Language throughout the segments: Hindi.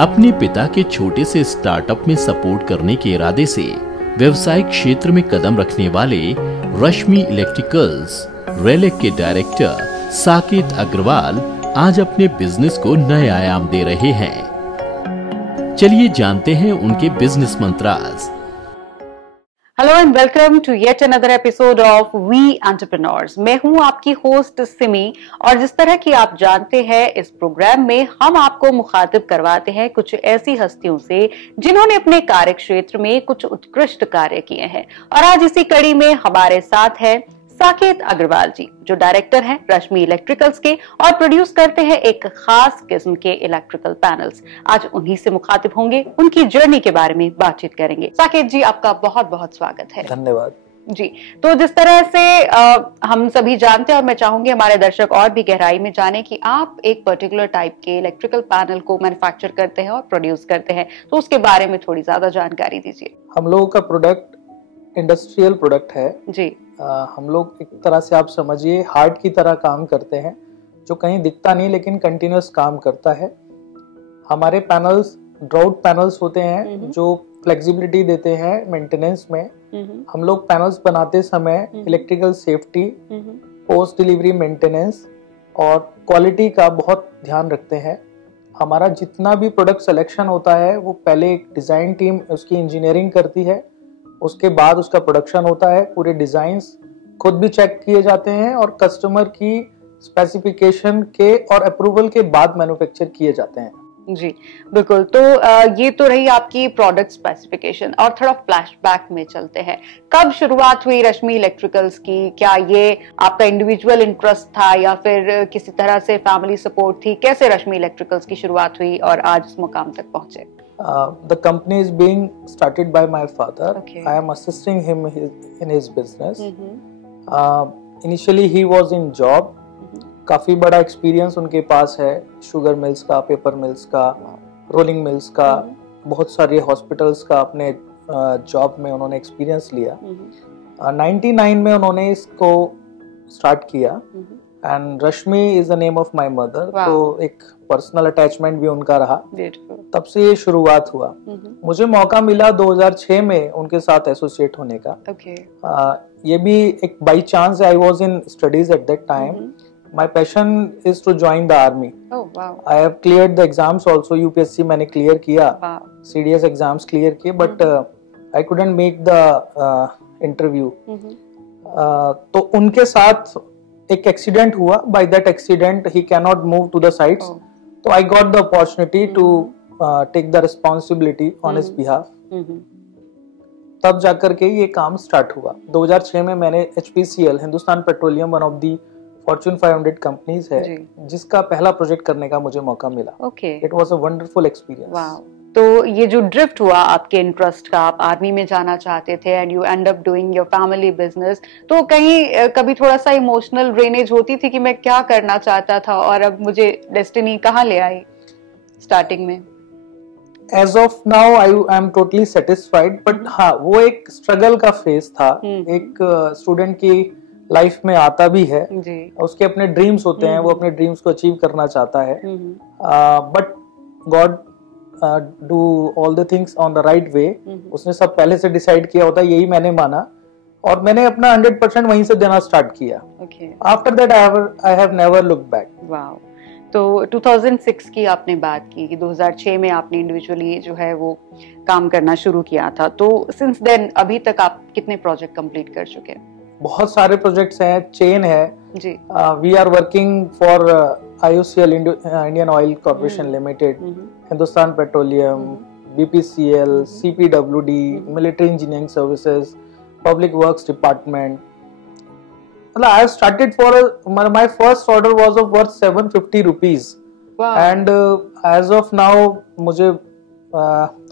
अपने पिता के छोटे से स्टार्टअप में सपोर्ट करने के इरादे से व्यवसायिक क्षेत्र में कदम रखने वाले रश्मि इलेक्ट्रिकल्स रेलेक के डायरेक्टर साकेत अग्रवाल आज अपने बिजनेस को नए आयाम दे रहे हैं। चलिए जानते हैं उनके बिजनेस मंत्रास। Hello and welcome to yet another episode of we entrepreneurs. मैं हूं आपकी होस्ट सिमी और जिस तरह की आप जानते हैं इस प्रोग्राम में हम आपको मुखातिब करवाते हैं कुछ ऐसी हस्तियों से जिन्होंने अपने कार्य क्षेत्र में कुछ उत्कृष्ट कार्य किए हैं। और आज इसी कड़ी में हमारे साथ है साकेत अग्रवाल जी, जो डायरेक्टर हैं रश्मि इलेक्ट्रिकल्स के और प्रोड्यूस करते हैं एक खास किस्म के इलेक्ट्रिकल पैनल्स। आज उन्हीं से मुखातिब होंगे, उनकी जर्नी के बारे में बातचीत करेंगे। साकेत जी, आपका बहुत बहुत स्वागत है। धन्यवाद जी। तो जिस तरह से हम सभी जानते हैं और मैं चाहूंगी हमारे दर्शक और भी गहराई में जाने कि आप एक पर्टिकुलर टाइप के इलेक्ट्रिकल पैनल को मैन्युफैक्चर करते हैं और प्रोड्यूस करते हैं, तो उसके बारे में थोड़ी ज्यादा जानकारी दीजिए। हम लोगों का प्रोडक्ट इंडस्ट्रियल प्रोडक्ट है जी। हम लोग एक तरह से आप समझिए हार्ट की तरह काम करते हैं, जो कहीं दिखता नहीं लेकिन कंटिन्यूअस काम करता है। हमारे पैनल्स ड्राउट पैनल्स होते हैं जो फ्लेक्सिबिलिटी देते हैं मेंटेनेंस में। हम लोग पैनल्स बनाते समय electrical safety, post delivery maintenance और क्वालिटी का बहुत ध्यान रखते हैं। हमारा जितना भी प्रोडक्ट सिलेक्शन होता है वो पहले एक डिज़ाइन टीम उसकी इंजीनियरिंग करती है, उसके बाद उसका प्रोडक्शन होता है। पूरे डिजाइन्स खुद भी चेक किए जाते हैं और कस्टमर की स्पेसिफिकेशन के और अप्रूवल के बाद मैन्युफैक्चर किए जाते हैं। जी बिल्कुल। तो ये तो रही आपकी प्रोडक्ट स्पेसिफिकेशन और थोड़ा फ्लैशबैक में चलते हैं। कब शुरुआत हुई रश्मि इलेक्ट्रिकल्स की? क्या ये आपका इंडिविजुअल इंटरेस्ट था या फिर किसी तरह से फैमिली सपोर्ट थी? कैसे रश्मि इलेक्ट्रिकल्स की शुरुआत हुई और आज इस मुकाम तक पहुंचे? The company is being started by my father. Okay. I am assisting him in his business. Initially he was in job. काफी बड़ा एक्सपीरियंस उनके पास है, शुगर मिल्स का, पेपर मिल्स का, रोलिंग मिल्स का, बहुत सारे हॉस्पिटल्स का अपने जॉब में उन्होंने एक्सपीरियंस लिया। 99 में उन्होंने इसको स्टार्ट किया and Rashmi is the name of my mother, तो एक पर्सनल अटैचमेंट भी उनका रहा। तब से ये शुरुआत हुआ। मुझे मौका मिला 2006 में उनके साथ एसोसिएट होने का। ये भी एक by chance. I was in studies at that time. My passion is to join the army. I have cleared the exams also. UPSC मैंने क्लियर किया, सीडीएस एग्जाम्स क्लियर किए, but I couldn't make the interview. तो उनके साथ एक एक्सीडेंट हुआ। By that accident he can not move to the sides, so I got the opportunity to take the responsibility on his behalf. तब जाकर के ये काम स्टार्ट हुआ। 2006 में मैंने HPCL, Hindustan petroleum, one of the Fortune 500 companies है, जिसका पहला प्रोजेक्ट करने का मुझे मौका मिला। It was a wonderful experience. तो ये जो ड्रिफ्ट हुआ आपके इंटरेस्ट का, आप आर्मी में जाना चाहते थे and you and up doing your family business, तो कहीं कभी थोड़ा सा इमोशनल ड्रेनेज होती थी कि मैं क्या करना चाहता था और अब मुझे डेस्टिनी कहाँ ले आई स्टार्टिंग में? As of now I am totally satisfied, but हाँ, वो एक स्ट्रगल का फेज था। एक स्टूडेंट की लाइफ में आता भी है, उसके अपने ड्रीम्स होते हैं, वो अपने ड्रीम्स को अचीव करना चाहता है, but God do all the things on the right way. उसने सब पहले से डिसाइड किया होता है, यही मैंने माना और मैंने अपना 100% वहीं से देना स्टार्ट किया। After that I have never look back. Wow. तो 2006 की आपने बात की कि 2006 में आपने इंडिविजुअली जो है वो काम करना शुरू किया था, तो सिंस देन अभी तक आप कितने प्रोजेक्ट कंप्लीट कर चुके हैं? बहुत सारे प्रोजेक्ट्स हैं, चेन है जी। We are working for IOCL, Indian Oil Corporation Limited, Hindustan Petroleum, BPCL, CPWD, Military Engineering Services, Public Works Department. मतलब I have started for my first order was of worth 750 rupees, and as of now मुझे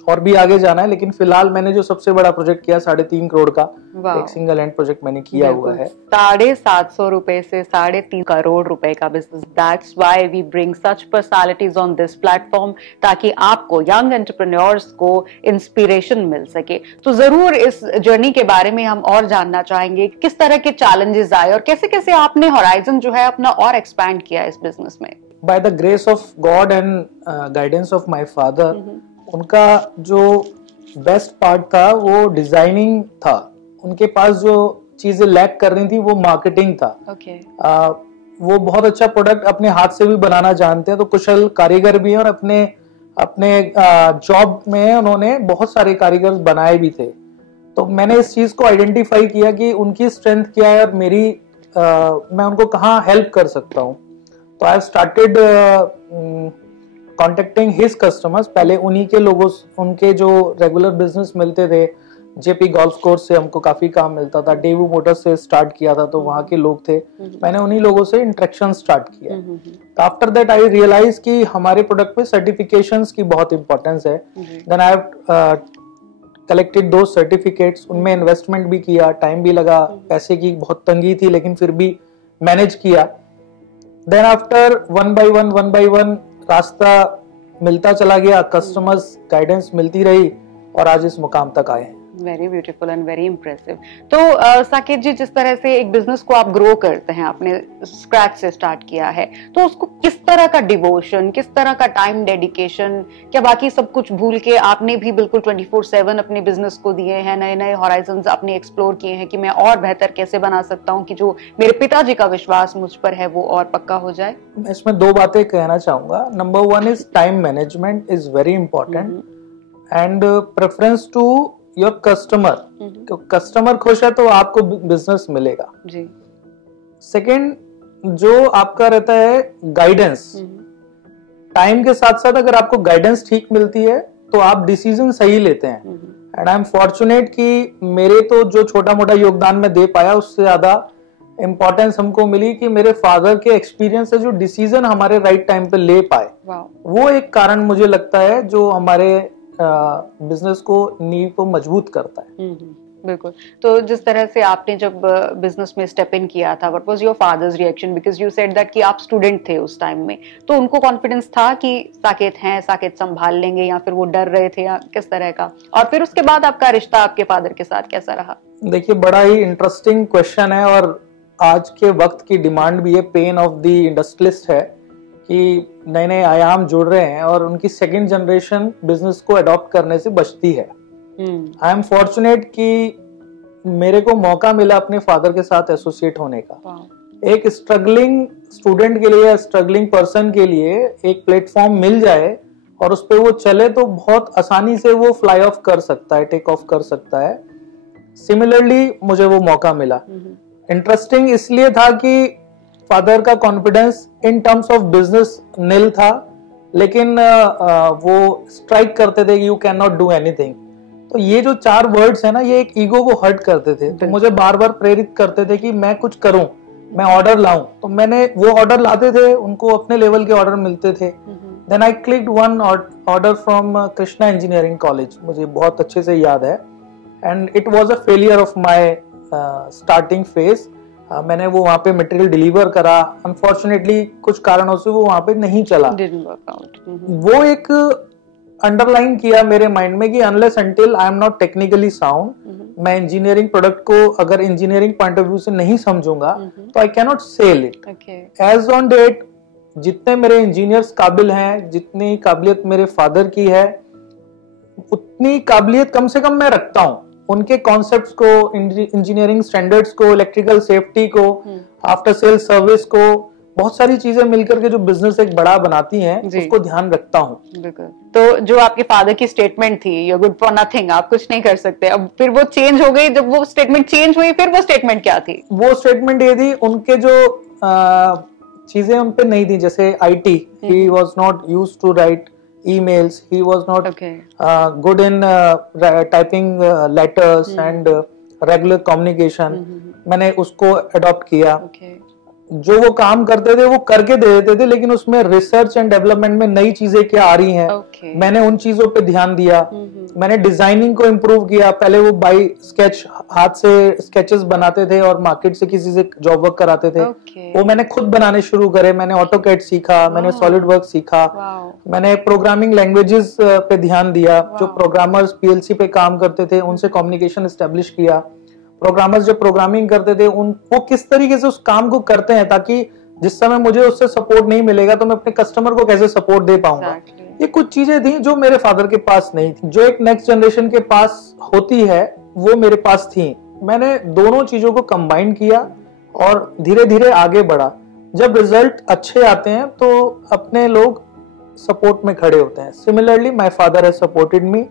और भी आगे जाना है, लेकिन फिलहाल मैंने जो सबसे बड़ा प्रोजेक्ट किया 3.5 करोड़ का एक सिंगल हैंड प्रोजेक्ट मैंने किया हुआ है। 750 रुपए से 3.5 करोड़ रुपए का business. That's why we bring such personalities on this platform, ताकि आपको यंग एंटरप्रेन्योर्स को इंस्पिरेशन मिल सके। तो जरूर इस जर्नी के बारे में हम और जानना चाहेंगे, किस तरह के चैलेंजेस आए और कैसे कैसे आपने होराइजन जो है अपना और एक्सपैंड किया इस बिजनेस में। By the grace of God and guidance of my father, उनका जो बेस्ट पार्ट था वो डिजाइनिंग था। उनके पास जो चीजें लैक कर रही थी वो मार्केटिंग था। वो बहुत अच्छा प्रोडक्ट अपने हाथ से भी बनाना जानते हैं, तो कुशल कारीगर भी हैं और अपने जॉब में उन्होंने बहुत सारे कारीगर बनाए भी थे। तो मैंने इस चीज को आइडेंटिफाई किया कि उनकी स्ट्रेंथ क्या है और मैं उनको कहाँ हेल्प कर सकता हूँ। तो I started contacting his customers. पहले उन्हीं के लोगों, उनके जो रेगुलर बिजनेस मिलते थे, जेपी गोल्फ कोर्स से हमको काफी काम मिलता था, डेवू मोटर्स से स्टार्ट किया था तो वहां के लोग थे, मैंने उन्हीं लोगों से इंटरेक्शन स्टार्ट किया। तो आफ्टर दैट आई रियलाइज कि हमारे प्रोडक्ट में सर्टिफिकेशंस की बहुत इंपॉर्टेंस है। देन आई हैव कलेक्टेड दो सर्टिफिकेट्स, उनमें इन्वेस्टमेंट भी किया, टाइम भी लगा, पैसे की बहुत तंगी थी लेकिन फिर भी मैनेज किया। Then after one by one रास्ता मिलता चला गया, कस्टमर्स गाइडेंस मिलती रही और आज इस मुकाम तक आए हैं। Very beautiful and very impressive. तो साकेत जी, जिस तरह से एक बिजनेस को आप ग्रो करते हैं, आपने स्क्रैच से स्टार्ट किया है, तो उसको किस तरह का डिवोशन, किस तरह का टाइम डेडिकेशन, क्या बाकी सब कुछ भूल के आपने भी बिल्कुल 24/7 अपने बिजनेस को दिए हैं, नए नए हॉराइजन्स आपने एक्सप्लोर किए हैं कि मैं और बेहतर कैसे बना सकता हूँ कि जो मेरे पिताजी का विश्वास मुझ पर है वो और पक्का हो जाए? इसमें दो बातें कहना चाहूंगा। Number 1 is time management is very important and preference to your customer. तो कस्टमर खुश है तो आपको बिजनेस मिलेगा जी। सेकेंड, जो आपका रहता है गाइडेंस, टाइम के साथ साथ अगर आपको गाइडेंस ठीक मिलती है तो आप डिसीजन सही लेते हैं। एंड आई एम फॉर्चुनेट कि मेरे तो जो छोटा मोटा योगदान मैं दे पाया उससे ज्यादा इंपॉर्टेंस हमको मिली कि मेरे फादर के एक्सपीरियंस से जो डिसीजन हमारे राइट टाइम पे ले पाए, वो एक कारण मुझे लगता है जो हमारे बिजनेस को नींव को मजबूत करता है। बिल्कुल। तो जिस तरह से आपने जब बिजनेस में स्टेप इन किया था, what was your fathers reaction? Because you said that कि आप स्टूडेंट थे उस टाइम में, तो उनको कॉन्फिडेंस था कि साकेत हैं, साकेत संभाल लेंगे, या फिर वो डर रहे थे, या किस तरह का? और फिर उसके बाद आपका रिश्ता आपके फादर के साथ कैसा रहा? देखिए, बड़ा ही इंटरेस्टिंग क्वेश्चन है और आज के वक्त की डिमांड भी है, पेन ऑफ द इंडस्ट्रियलिस्ट है कि नए नए आयाम जुड़ रहे हैं और उनकी सेकंड जनरेशन बिजनेस को अडॉप्ट करने से बचती है। आई एम फॉर्चुनेट कि मेरे को मौका मिला अपने फादर के साथ एसोसिएट होने का। एक स्ट्रगलिंग स्टूडेंट के लिए, स्ट्रगलिंग पर्सन के लिए एक प्लेटफॉर्म मिल जाए और उस पर वो चले तो बहुत आसानी से वो फ्लाई ऑफ कर सकता है, टेक ऑफ कर सकता है। सिमिलरली मुझे वो मौका मिला। इंटरेस्टिंग इसलिए था कि फादर का confidence in terms of business nil था, लेकिन वो स्ट्राइक करते थे कि you can not do anything. तो ये जो 4 वर्ड्स है ना, ये एक ईगो को हर्ट करते थे, तो मुझे बार बार प्रेरित करते थे कि मैं कुछ करूं, मैं ऑर्डर लाऊं। तो मैंने वो ऑर्डर लाते थे, उनको अपने लेवल के ऑर्डर मिलते थे। Then I clicked one order from Krishna engineering college, मुझे बहुत अच्छे से याद है, and it was a failure of my starting phase. मैंने वो वहां पे मटेरियल डिलीवर करा, अनफॉर्चुनेटली कुछ कारणों से वो वहां पे नहीं चला। वो एक अंडरलाइन किया मेरे माइंड में कि unless until I am not technically sound, मैं इंजीनियरिंग प्रोडक्ट को अगर इंजीनियरिंग पॉइंट ऑफ व्यू से नहीं समझूंगा तो I cannot sell it. As on date जितने मेरे इंजीनियर्स काबिल हैं, जितनी काबिलियत मेरे फादर की है, उतनी काबिलियत कम से कम मैं रखता हूँ। उनके कॉन्सेप्ट्स को, इंजीनियरिंग स्टैंडर्ड्स को, इलेक्ट्रिकल सेफ्टी को, आफ्टर सेल सर्विस को, बहुत सारी चीजें मिलकर के जो बिजनेस एक बड़ा बनाती हैं, उसको ध्यान रखता हूँ। तो जो आपके फादर की स्टेटमेंट थी, यू गुड फॉर नथिंग, आप कुछ नहीं कर सकते, अब फिर वो चेंज हो गई। जब वो स्टेटमेंट चेंज हुई, फिर वो स्टेटमेंट क्या थी? वो स्टेटमेंट ये थी, उनके जो चीजें उन पे नहीं थी, जैसे IT, he was not used to write emails, he was not good in typing letters and regular communication. मैंने उसको अडॉप्ट किया। जो वो काम करते थे वो करके दे देते थे, लेकिन उसमें रिसर्च एंड डेवलपमेंट में नई चीजें क्या आ रही हैं, मैंने उन चीजों पे ध्यान दिया। मैंने डिजाइनिंग को इम्प्रूव किया। पहले वो बाई स्केच, हाथ से स्केचेस बनाते थे और मार्केट से किसी से जॉब वर्क कराते थे, वो मैंने खुद बनाने शुरू करे। मैंने ऑटोकैड सीखा, मैंने सॉलिड वर्क सीखा, मैंने प्रोग्रामिंग लैंग्वेजेस पे ध्यान दिया। जो प्रोग्रामर्स PLC पे काम करते थे उनसे कम्युनिकेशन एस्टेब्लिश किया। प्रोग्रामर्स जो प्रोग्रामिंग करते थे वो किस तरीके से उस काम को करते हैं ताकि जिस समय मुझे उससे सपोर्ट नहीं मिलेगा तो मैं अपने कस्टमर को कैसे सपोर्ट दे पाऊंगा। ये कुछ चीजें थी जो मेरे फादर के पास नहीं थी, जो एक नेक्स्ट जनरेशन के पास होती है वो मेरे पास थी। मैंने दोनों चीजों को कंबाइन किया और धीरे धीरे आगे बढ़ा। जब रिजल्ट अच्छे आते हैं तो अपने लोग सपोर्ट में खड़े होते हैं। Similarly my father has supported me.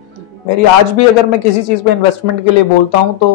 मेरी आज भी अगर मैं किसी चीज पे इन्वेस्टमेंट के लिए बोलता हूं तो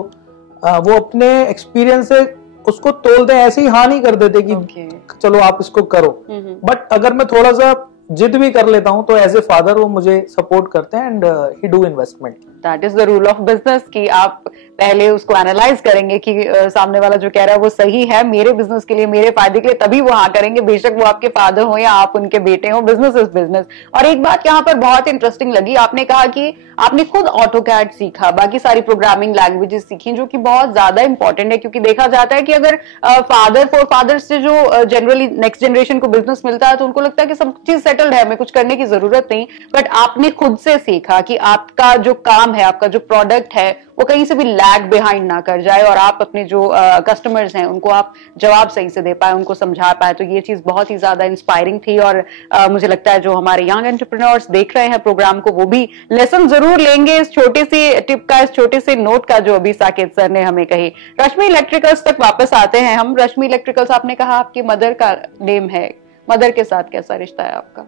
वो अपने एक्सपीरियंस से उसको तोलते हैं, ऐसे ही हाँ नहीं कर देते कि चलो आप इसको करो। बट अगर मैं थोड़ा सा जिद भी कर लेता हूं तो एज ए फादर वो मुझे सपोर्ट करते हैं and he do investment. That is the rule of business कि आप पहले उसको एनालाइज करेंगे कि सामने वाला जो कह रहा है वो सही है मेरे बिजनेस के लिए, मेरे फायदे के लिए, तभी वो हाँ करेंगे, बेशक वो आपके फादर हो या आप उनके बेटे हो। Business is business. और एक बात यहाँ पर बहुत इंटरेस्टिंग लगी, आपने कहा कि आपने खुद ऑटोकैड सीखा, बाकी सारी प्रोग्रामिंग लैंग्वेजेस सीखी, जो कि बहुत ज्यादा इंपॉर्टेंट है क्योंकि देखा जाता है कि अगर फादर से जो जनरली नेक्स्ट जनरेशन को बिजनेस मिलता है तो उनको लगता है कि सब चीज सेटल्ड है, हमें कुछ करने की जरूरत नहीं। बट आपने खुद से सीखा कि आपका जो काम है, आपका जो प्रोडक्ट है वो कहीं से भी लैग बिहाइंड ना कर जाए और आप अपने जो कस्टमर्स हैं उनको आप जवाब सही से दे पाए, उनको समझा पाए। तो ये चीज बहुत ही ज्यादा इंस्पायरिंग थी और मुझे लगता है जो हमारे यंग एंटरप्रेन्योर्स देख रहे हैं प्रोग्राम को वो भी लेसन जरूर लेंगे इस छोटे से टिप का, इस छोटे से नोट का जो अभी साकेत सर ने हमें कही। रश्मि इलेक्ट्रिकल्स तक वापस आते हैं हम। रश्मि इलेक्ट्रिकल्स, आपने कहा आपकी मदर का नेम है, मदर के साथ कैसा रिश्ता है आपका?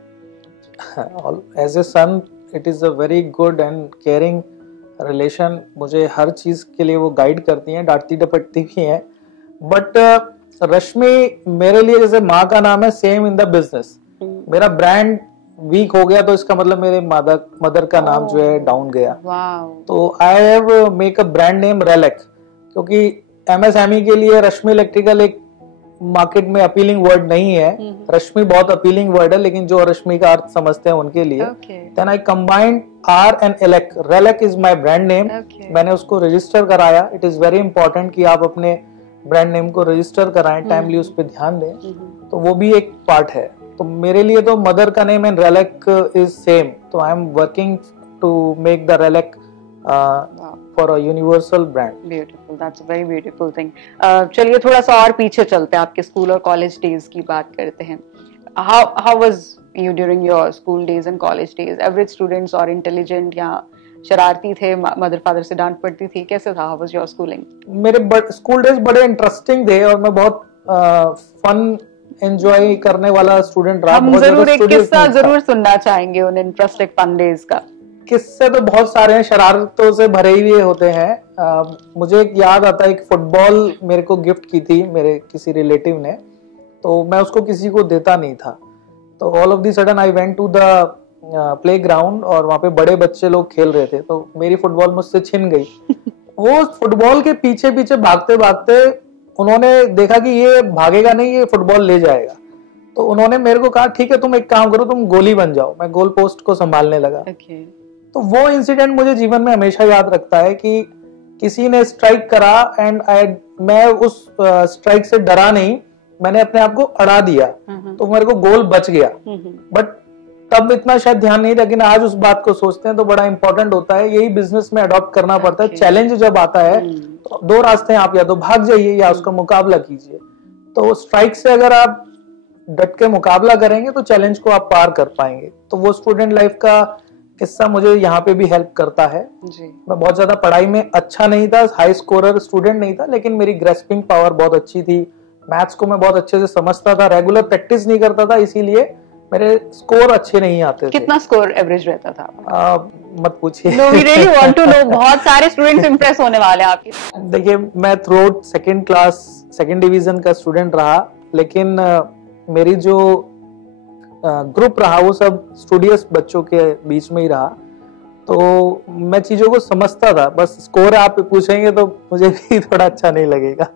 As a son it is a very good and caring relation. मुझे हर चीज के लिए वो गाइड करती हैं, डांटती डपटती भी हैं। बट रश्मि मेरे लिए जैसे माँ का नाम है, सेम इन द बिजनेस। मेरा ब्रांड वीक हो गया तो इसका मतलब मेरे मदर का नाम जो है डाउन गया। तो I have make a brand name Relec, क्योंकि एमएसएमई के लिए रश्मि इलेक्ट्रिकल एक मार्केट में अपीलिंग वर्ड नहीं है। रश्मि बहुत अपीलिंग वर्ड है, लेकिन जो रश्मि का अर्थ समझते हैं उनके लिए। Then I combined R and Elec. Relec is my brand name. मैंने उसको रजिस्टर कराया। इट इज वेरी इंपॉर्टेंट कि आप अपने ब्रांड नेम को रजिस्टर कराएं, टाइमली उस पर ध्यान दें। तो वो भी एक पार्ट है। तो मेरे लिए तो मदर का name and Relec is same. तो I am working to make the Relec for a universal brand. Beautiful, that's a very beautiful thing. चलिए थोड़ा सा और पीछे चलते हैं, आपके स्कूल और कॉलेज डेज की बात करते हैं। How was you during your school days and college days? Average students और intelligent या शरारती थे, मदर फादर से डांट पड़ती थी, कैसे था? How was your schooling? मेरे स्कूल डेज बड़े इंटरेस्टिंग थे और मैं बहुत फन एंजॉय करने वाला स्टूडेंट रहा। हम जरूर एक किस्सा जरूर सुनना चाहेंगे उन इंटरेस्टिंग फन डेज का। किस्से तो बहुत सारे हैं, शरारतों से भरे हुए होते हैं। मुझे एक याद आता है, एक फुटबॉल मेरे को गिफ्ट की थी मेरे किसी रिलेटिव ने, तो मैं उसको किसी को देता नहीं था। तो all of the sudden I went to the playground और वहाँ पे बड़े बच्चे लोग खेल रहे थे, तो मेरी फुटबॉल मुझसे छिन गई। वो फुटबॉल के पीछे पीछे भागते भागते उन्होंने देखा कि ये भागेगा नहीं, ये फुटबॉल ले जाएगा। तो उन्होंने मेरे को कहा ठीक है तुम एक काम करो, तुम गोली बन जाओ। मैं गोल पोस्ट को संभालने लगा। तो वो इंसिडेंट मुझे जीवन में हमेशा याद रखता है कि किसी ने स्ट्राइक करा एंड मैं उस स्ट्राइक से डरा नहीं, मैंने अपने आप को अड़ा दिया, तो मेरे को गोल बच गया। बट तब इतना शायद ध्यान नहीं, लेकिन आज उस बात को सोचते हैं तो बड़ा इंपॉर्टेंट होता है। यही बिजनेस में अडॉप्ट करना पड़ता है। चैलेंज जब आता है तो दो रास्ते हैं, आप या तो भाग जाइए या उसका मुकाबला कीजिए। तो स्ट्राइक से अगर आप डट के मुकाबला करेंगे तो चैलेंज को आप पार कर पाएंगे। तो वो स्टूडेंट लाइफ का किस्सा मुझे यहाँ पे भी हेल्प करता है जी। मैं बहुत ज्यादा पढ़ाई में अच्छा नहीं था, हाई स्कोरर स्टूडेंट नहीं था, लेकिन मेरी ग्रेस्पिंग पावर बहुत अच्छी थी। मैथ्स को मैं बहुत अच्छे से समझता था, रेगुलर प्रैक्टिस नहीं करता था, इसीलिए मेरे स्कोर अच्छे नहीं आते थे। कितना स्कोर एवरेज रहता था? मत पूछिए। No, we really want to know। बहुत सारे स्टूडेंट्स इंप्रेस होने वाले हैं आपके। देखिए मैं through second class second division का स्टूडेंट रहा, लेकिन मेरी जो ग्रुप रहा वो सब स्टूडियस बच्चों के बीच में ही रहा। तो मैं चीजों को समझता था, बस स्कोर आप पूछेंगे तो मुझे भी थोड़ा अच्छा नहीं लगेगा।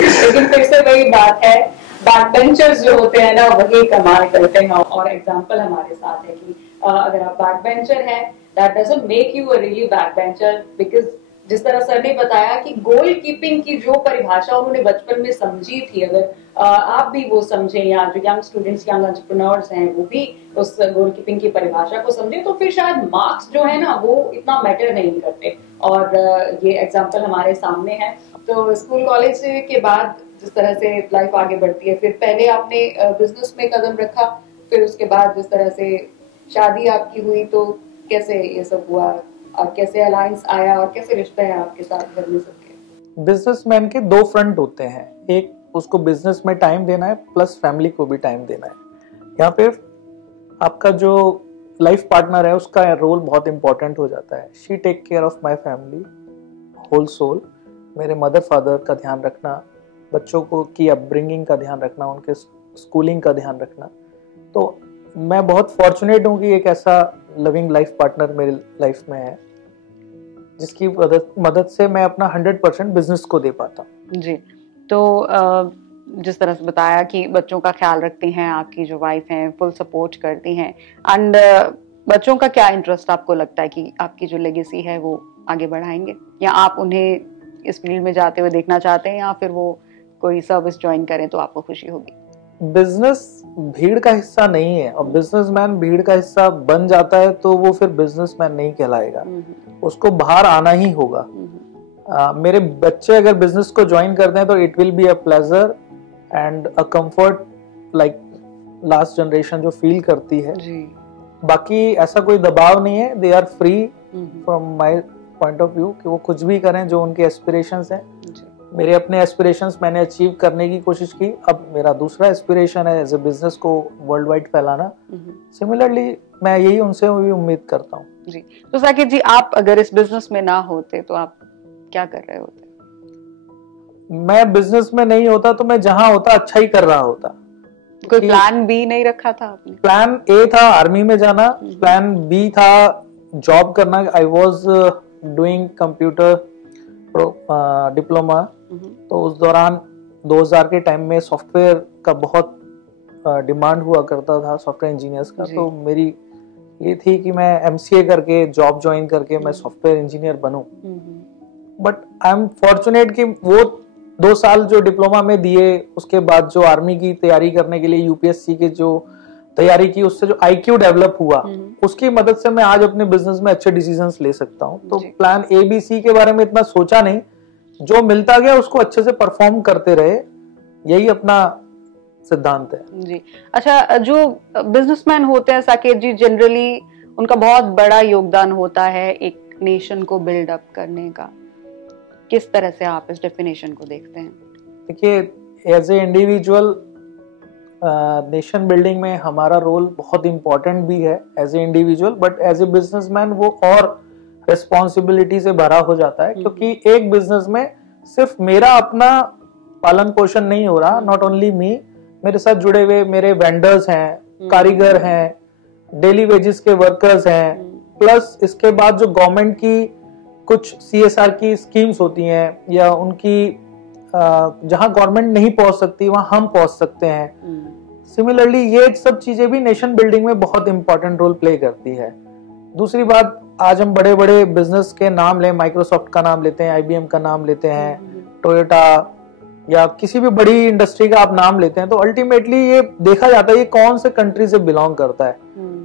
लेकिन फिर से वही बात है, बैक बेंचर्स जो होते हैं ना वही कमाल करते हैं। और एग्जांपल हमारे साथ है कि अगर आप बैक बेंचर हैं, that doesn't make you a really back bencher, because जिस तरह सर ने बताया कि गोल कीपिंग की जो परिभाषा उन्होंने बचपन में समझी थी, अगर आप भी वो समझें या जो यंग स्टूडेंट्स यंग एंटरप्रेन्योर्स हैं वो भी उस गोल कीपिंग की परिभाषा को समझें, तो फिर शायद मार्क्स जो है ना वो इतना मैटर नहीं करते। और ये एग्जांपल हमारे सामने है। तो स्कूल कॉलेज के बाद जिस तरह से लाइफ आगे बढ़ती है, फिर पहले आपने बिजनेस में कदम रखा, फिर उसके बाद जिस तरह से शादी आपकी हुई, तो कैसे ये सब हुआ और कैसे अलायंस आया और कैसे रिश्ते हैं आपके साथ घर में सबके? बिजनेसमैन के दो फ्रंट होते हैं, एक उसको बिजनेस में टाइम देना है प्लस फैमिली को भी टाइम देना है। यहाँ पे आपका जो लाइफ पार्टनर है उसका रोल बहुत इंपॉर्टेंट हो जाता है। She take care of my family whole soul. मेरे मदर फादर का ध्यान रखना, बच्चों को की अपब्रिंगिंग का ध्यान रखना, उनके स्कूलिंग का ध्यान रखना। तो मैं बहुत फॉर्चुनेट हूँ कि एक ऐसा लविंग लाइफ पार्टनर मेरी लाइफ में है जिसकी मदद से मैं अपना 100% बिजनेस को दे पाता हूँ। जी, तो जिस तरह से बताया कि बच्चों का ख्याल रखती हैं, आपकी जो वाइफ हैं फुल सपोर्ट करती हैं, एंड बच्चों का क्या इंटरेस्ट आपको लगता है कि आपकी जो लेगेसी है वो आगे बढ़ाएंगे, या आप उन्हें इस फील्ड में जाते हुए देखना चाहते हैं, या फिर वो कोई सर्विस ज्वाइन करें तो आपको खुशी होगी? बिजनेस भीड़ का हिस्सा नहीं है, और बिजनेसमैन भीड़ का हिस्सा बन जाता है तो वो फिर बिजनेसमैन नहीं कहलाएगा, उसको बाहर आना ही होगा। मेरे बच्चे अगर बिजनेस को ज्वाइन करते हैं तो it will be a pleasure and a comfort, like last generation जो फील करती है जी। बाकी ऐसा कोई दबाव नहीं है, they are free from my point of view कि वो कुछ भी करें जो उनके एस्पिरेशंस हैं। मेरे अपने एस्पिरेशंस मैंने अचीव करने की कोशिश की, अब मेरा दूसरा एस्पिरेशन है एज ए बिजनेस को वर्ल्ड वाइड फैलाना। सिमिलरली मैं यही उनसे भी उम्मीद करता हूँ जी। तो साकिब जी, आप अगर इस बिजनेस में ना होते तो आप क्या कर रहे होते? मैं बिजनेस में नहीं होता तो मैं जहां होता अच्छा ही कर रहा होता। कोई प्लान बी नहीं रखा था आपने? प्लान ए था आर्मी में जाना, प्लान बी था जॉब करना। I was doing computer diploma, तो उस दौरान 2000 के टाइम में सॉफ्टवेयर का बहुत डिमांड हुआ करता था, सॉफ्टवेयर इंजीनियर्स का। तो मेरी ये थी कि मैं MCA करके जॉब ज्वाइन करके मैं सॉफ्टवेयर इंजीनियर बनूं। बट आई एम फॉर्चुनेट कि वो 2 साल जो डिप्लोमा में दिए, उसके बाद जो आर्मी की तैयारी करने के लिए UPSC की जो तैयारी की, उससे जो IQ डेवलप हुआ, उसकी मदद से मैं आज अपने बिजनेस में अच्छे डिसीजंस ले सकता हूँ। तो प्लान ABC के बारे में इतना सोचा नहीं, जो मिलता गया उसको अच्छे से परफॉर्म करते रहे, यही अपना सिद्धांत है जी। अच्छा, जो बिजनेसमैन होते हैं साकेत जी, जनरली उनका बहुत बड़ा योगदान होता है एक नेशन को बिल्ड अप करने का। किस तरह से आप इस डेफिनेशन को देखते हैं? देखिए, as a individual nation building में हमारा रोल बहुत इम्पोर्टेंट भी है as a individual, but as a businessman वो और रिस्पॉन्सिबिलिटी से भरा हो जाता है, क्योंकि एक बिजनेस में सिर्फ मेरा अपना पालन पोषण नहीं हो रहा, नॉट ओनली मी, मेरे साथ जुड़े हुए मेरे वेंडर्स हैं, कारीगर हैं, डेली वेजेस के वर्कर्स हैं, प्लस इसके बाद जो गवर्नमेंट की कुछ CSR की स्कीम्स होती हैं, या उनकी जहां गवर्नमेंट नहीं पहुंच सकती वहां हम पहुंच सकते हैं। सिमिलरली ये सब चीजें भी नेशन बिल्डिंग में बहुत इंपॉर्टेंट रोल प्ले करती है। दूसरी बात, आज हम बड़े बड़े बिजनेस के नाम लें, माइक्रोसॉफ्ट का नाम लेते हैं, IBM का नाम लेते हैं, टोयोटा या किसी भी बड़ी इंडस्ट्री का आप नाम लेते हैं, तो अल्टीमेटली ये देखा जाता है ये कौन से कंट्री से बिलोंग करता है।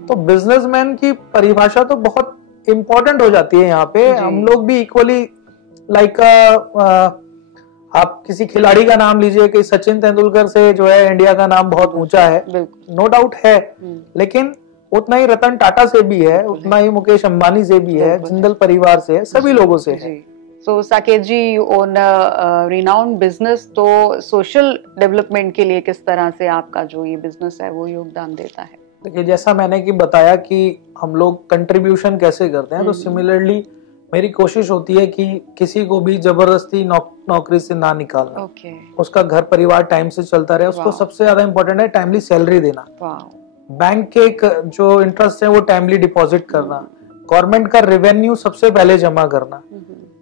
तो बिजनेसमैन की परिभाषा तो बहुत इम्पोर्टेंट हो जाती है यहाँ पे। हम लोग भी इक्वली लाइक आप किसी खिलाड़ी का नाम लीजिए कि सचिन तेंदुलकर से जो है इंडिया का नाम बहुत ऊंचा है, नो डाउट है, लेकिन उतना ही रतन टाटा से भी है, उतना ही मुकेश अंबानी से भी है, जिंदल परिवार से है, सभी लोगों से है। So साकेत जी, ओन रिनाउंड बिजनेस, तो सोशल डेवलपमेंट के लिए किस तरह से आपका जो ये बिजनेस है वो योगदान देता है? देखिए, जैसा मैंने कि बताया कि हम लोग कंट्रीब्यूशन कैसे करते हैं, तो सिमिलरली मेरी कोशिश होती है कि किसी को भी जबरदस्ती नौकरी से ना निकालना, उसका घर परिवार टाइम से चलता रहे, उसको सबसे ज्यादा इम्पोर्टेंट है टाइमली सैलरी देना, बैंक के जो इंटरेस्ट है वो टाइमली डिपॉजिट करना, गवर्नमेंट का रेवेन्यू सबसे पहले जमा करना।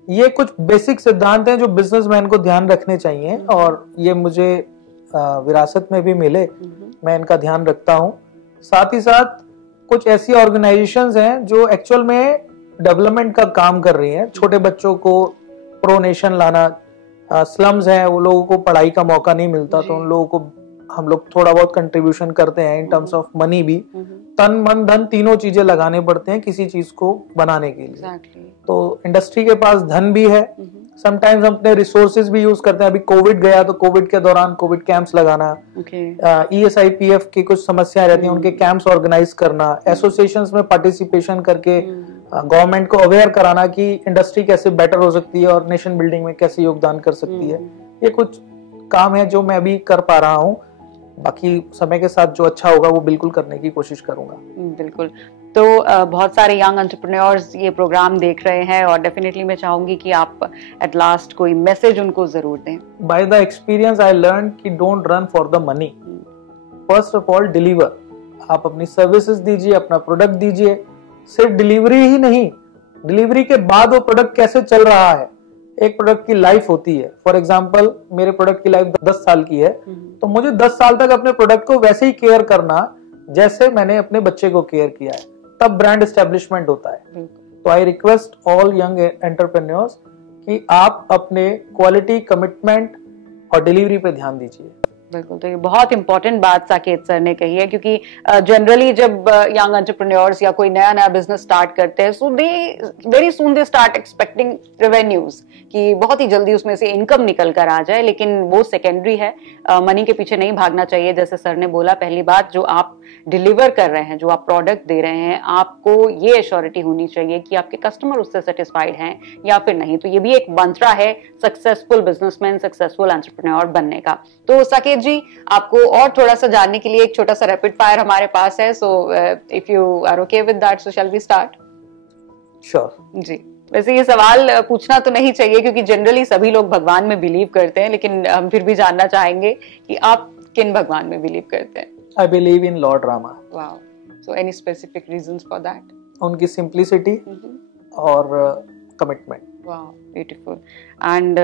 ये कुछ बेसिक सिद्धांत हैं जो बिजनेसमैन को ध्यान रखने चाहिए, और ये मुझे विरासत में भी मिले, मैं इनका ध्यान रखता हूँ। साथ ही साथ कुछ ऐसी ऑर्गेनाइजेशंस हैं जो एक्चुअल में डेवलपमेंट का काम कर रही हैं, छोटे बच्चों को प्रोनेशन लाना, स्लम्स हैं, वो लोगों को पढ़ाई का मौका नहीं मिलता, तो उन लोगों को हम लोग थोड़ा बहुत कंट्रीब्यूशन करते हैं इन टर्म्स ऑफ मनी भी। तन मन धन तीनों चीजें लगाने पड़ते हैं किसी चीज को बनाने के लिए। तो इंडस्ट्री के पास धन भी है, समटाइम्स हम अपने रिसोर्सेज भी यूज करते हैं। अभी कोविड गया तो कोविड के दौरान कोविड कैंप्स लगाना, ESIPF की कुछ समस्याएं रहती हैं, उनके कैंप्स ऑर्गेनाइज करना, एसोसिएशंस में पार्टिसिपेशन करके गवर्नमेंट को अवेयर कराना कि इंडस्ट्री कैसे बेटर हो सकती है और नेशन बिल्डिंग में कैसे योगदान कर सकती है। ये कुछ काम है जो मैं अभी कर पा रहा हूँ। बाकी समय के साथ जो अच्छा होगा वो बिल्कुल करने की कोशिश करूंगा। बिल्कुल। तो बहुत सारे यंग एंटरप्रेन्योर्स ये प्रोग्राम देख रहे हैं और डेफिनेटली मैं चाहूंगी कि आप एट लास्ट कोई मैसेज उनको जरूर दें। By the experience I learn कि don't run for the money, first of all deliver. आप अपनी सर्विसेज दीजिए, अपना प्रोडक्ट दीजिए। सिर्फ डिलीवरी ही नहीं, डिलीवरी के बाद वो प्रोडक्ट कैसे चल रहा है। एक प्रोडक्ट की लाइफ होती है। फॉर एग्जाम्पल मेरे प्रोडक्ट की लाइफ 10 साल की है, तो मुझे 10 साल तक अपने प्रोडक्ट को वैसे ही केयर करना जैसे मैंने अपने बच्चे को केयर किया है, तब ब्रांड एस्टेब्लिशमेंट होता है। तो I request all young entrepreneurs कि आप अपने क्वालिटी, कमिटमेंट और डिलीवरी पे ध्यान दीजिए। बिल्कुल। तो ये बहुत इंपॉर्टेंट बात साकेत सर ने कही है, क्योंकि जनरली जब यंग एंटरप्रेन्योर्स या कोई नया बिजनेस स्टार्ट करते हैं, so they very soon they start expecting revenues, कि बहुत ही जल्दी उसमें से इनकम निकल कर आ जाए, लेकिन वो सेकेंडरी है। मनी के पीछे नहीं भागना चाहिए। जैसे सर ने बोला, पहली बात, जो आप डिलीवर कर रहे हैं, जो आप प्रोडक्ट दे रहे हैं, आपको ये एश्योरिटी होनी चाहिए कि आपके कस्टमर उससे सेटिस्फाइड हैं या फिर नहीं। तो ये भी एक मंत्रा है सक्सेसफुल बिजनेसमैन, सक्सेसफुल एंटरप्रेन्योर बनने का। तो साकेत जी, आपको और थोड़ा सा जानने के लिए एक छोटा सा रैपिड फायर हमारे पास है। So if you are okay with that, so shall we start? Sure जी। वैसे ये सवाल पूछना तो नहीं चाहिए, क्योंकि जनरली सभी लोग भगवान में बिलीव करते हैं, लेकिन हम फिर भी जानना चाहेंगे कि आप किन भगवान में बिलीव करते हैं? I believe in Lord Rama. Wow. So any specific reasons for that? उनकी simplicity और commitment. Wow, beautiful. And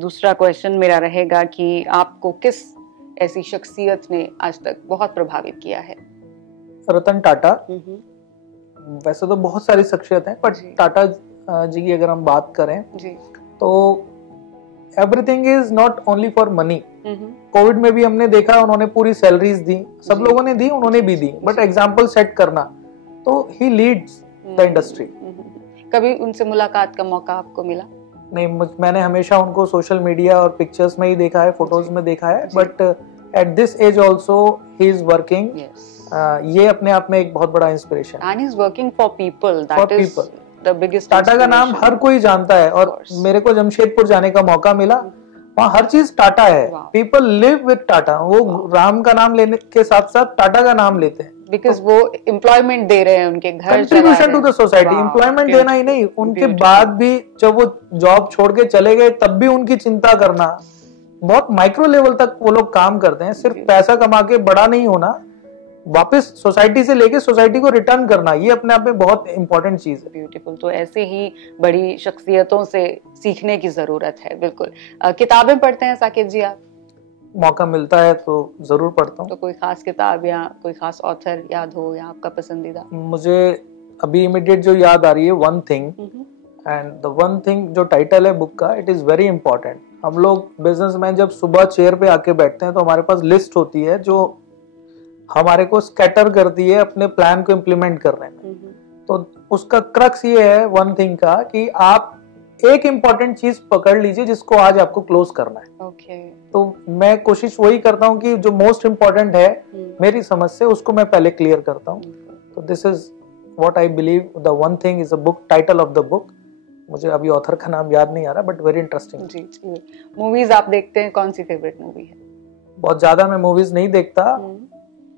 दूसरा क्वेश्चन मेरा रहेगा कि आपको किस ऐसी शख्सियत ने आज तक बहुत प्रभावित किया है? रतन टाटा। वैसे तो बहुत सारी शख्सियत हैं, पर टाटा जी की अगर हम बात करें जी, तो everything is not only for money. Covid में भी हमने देखा, उन्होंने पूरी सैलरीज दी, सब लोगों ने दी, उन्होंने भी दी, बट एग्जाम्पल सेट करना, तो ही लीड्स द इंडस्ट्री। कभी उनसे मुलाकात का मौका आपको मिला? नहीं, मैंने हमेशा उनको सोशल मीडिया और पिक्चर्स में ही देखा है, फोटोज में देखा है, but at this age also he is working. ये अपने आप में एक बहुत बड़ा इंस्पिरेशन है। And he is working for people, that is the biggest. Tata का नाम हर कोई जानता है, और मेरे को जमशेदपुर जाने का मौका मिला, वहाँ हर चीज टाटा है। People live with Tata. वो राम का नाम लेने के साथ साथ टाटा का नाम लेते हैं, बिकॉज वो एम्प्लॉयमेंट दे रहे हैं, उनके घर contribution to the society. Employment देना ही नहीं, उनके बाद भी जब वो जॉब छोड़ के चले गए तब भी उनकी चिंता करना, बहुत माइक्रो लेवल तक वो लोग काम करते हैं। सिर्फ पैसा कमा के बड़ा नहीं होना, वापस सोसाइटी से लेके सोसाइटी को रिटर्न करना, ये अपने आप में बहुत इंपॉर्टेंट चीज है। ब्यूटीफुल। तो ऐसे ही बड़ी शख्सियतों से सीखने की जरूरत है। बिल्कुल। किताबें पढ़ते हैं साकेत जी आप? मौका मिलता है तो जरूर पढ़ता हूँ। तो कोई खास किताब या कोई खास ऑथर याद हो, या आपका पसंदीदा? मुझे अभी इमीडिएट जो याद आ रही है, one thing, and the one thing जो टाइटल है बुक का, इट इज वेरी इंपॉर्टेंट। हम लोग बिजनेसमैन जब सुबह चेयर पे आके बैठते हैं तो हमारे पास लिस्ट होती है जो हमारे को स्कैटर करती है अपने प्लान को इम्प्लीमेंट करने में। तो उसका क्रक्स ये है वन थिंग का, कि आप एक इम्पॉर्टेंट चीज पकड़ लीजिए जिसको आज आपको क्लोज करना है। तो मैं कोशिश वही करता हूँ कि जो मोस्ट इम्पॉर्टेंट है मेरी समझ से, उसको मैं पहले क्लियर करता हूँ। तो this is what I believe the one thing is a book, title of the book. मुझे अभी ऑथर का नाम याद नहीं आ रहा, बट वेरी इंटरेस्टिंग। जी। मूवीज आप देखते हैं, कौन सी फेवरेट मूवी है? बहुत ज्यादा मैं मूवीज नहीं देखता,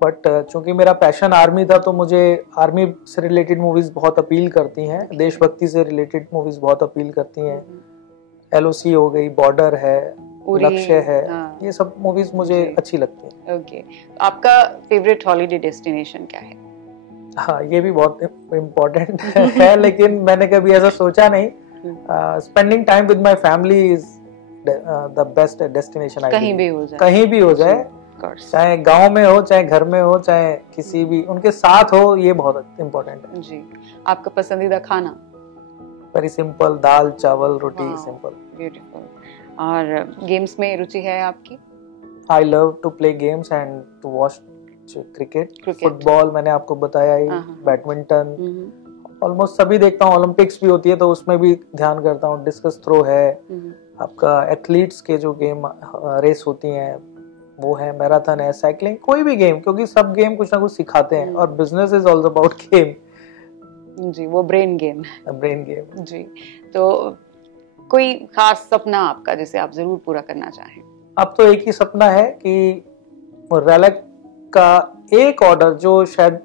बट चूंकि मेरा पैशन आर्मी था तो मुझे आर्मी से रिलेटेड मूवीज बहुत अपील करती हैं, देशभक्ति से रिलेटेड मूवीज बहुत अपील करती हैं। LOC हो गई, बॉर्डर है, लक्ष्य है, ये सब मूवीज मुझे अच्छी लगती हैं। ओके। आपका फेवरेट हॉलिडे डेस्टिनेशन क्या है? हाँ, ये भी बहुत इम्पोर्टेंट है, लेकिन मैंने कभी ऐसा सोचा नहीं। Spending time with my family is the best destination. कहीं भी हो जाए, कहीं भी हो जाए, चाहे गांव में हो, चाहे घर में हो, चाहे किसी भी उनके साथ हो, ये बहुत इम्पोर्टेंट है। जी। आपका पसंदीदा खाना? वेरी सिंपल, दाल चावल रोटी, सिंपल। ब्यूटीफुल। और गेम्स में रुचि है आपकी? I love to play games and to watch cricket, football मैंने आपको बताया ही, बैडमिंटन, ऑलमोस्ट सभी देखता हूँ। ओलंपिक्स भी होती है तो उसमें भी ध्यान करता हूँ। डिस्कस थ्रो है, आपका एथलीट्स के जो गेम रेस होती हैं वो है, मैराथन है, साइकिलिंग, कोई भी गेम, क्योंकि सब गेम कुछ ना कुछ सिखाते हैं और business is all about game जी, वो ब्रेन गेम है। ब्रेन गेम जी। तो कोई खास सपना आपका जिसे आप जरूर पूरा करना चाहें? अब तो एक ही सपना है कि रेलिक का एक ऑर्डर, जो शायद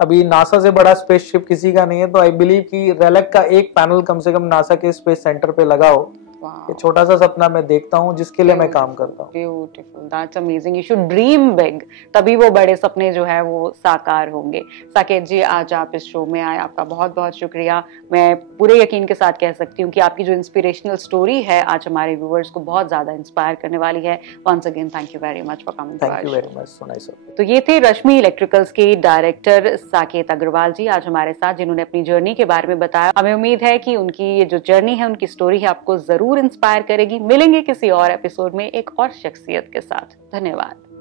अभी नासा से बड़ा स्पेसशिप किसी का नहीं है, तो आई बिलीव कि रेलिक का एक पैनल कम से कम नासा के स्पेस सेंटर पे लगा हो। ये छोटा सा सपना मैं देखता हूँ जिसके लिए मैं काम करता हूँ। Beautiful, that's amazing. You should dream big, तभी वो बड़े सपने जो है वो साकार होंगे। साकेत जी, आज आप इस शो में आए, आपका बहुत बहुत शुक्रिया। मैं पूरे यकीन के साथ कह सकती हूँ कि आपकी जो इंस्पिरेशनल स्टोरी है आज हमारे व्यूअर्स को बहुत ज्यादा इंस्पायर करने वाली है। Once again thank you very much for coming. Thank you very much, so nice of you. तो ये थे रश्मि इलेक्ट्रिकल्स के डायरेक्टर साकेत अग्रवाल जी आज हमारे साथ, जिन्होंने अपनी जर्नी के बारे में बताया। हमें उम्मीद है कि उनकी ये जो जर्नी है, उनकी स्टोरी है, आपको जरूर इंस्पायर करेगी। मिलेंगे किसी और एपिसोड में एक और शख्सियत के साथ। धन्यवाद।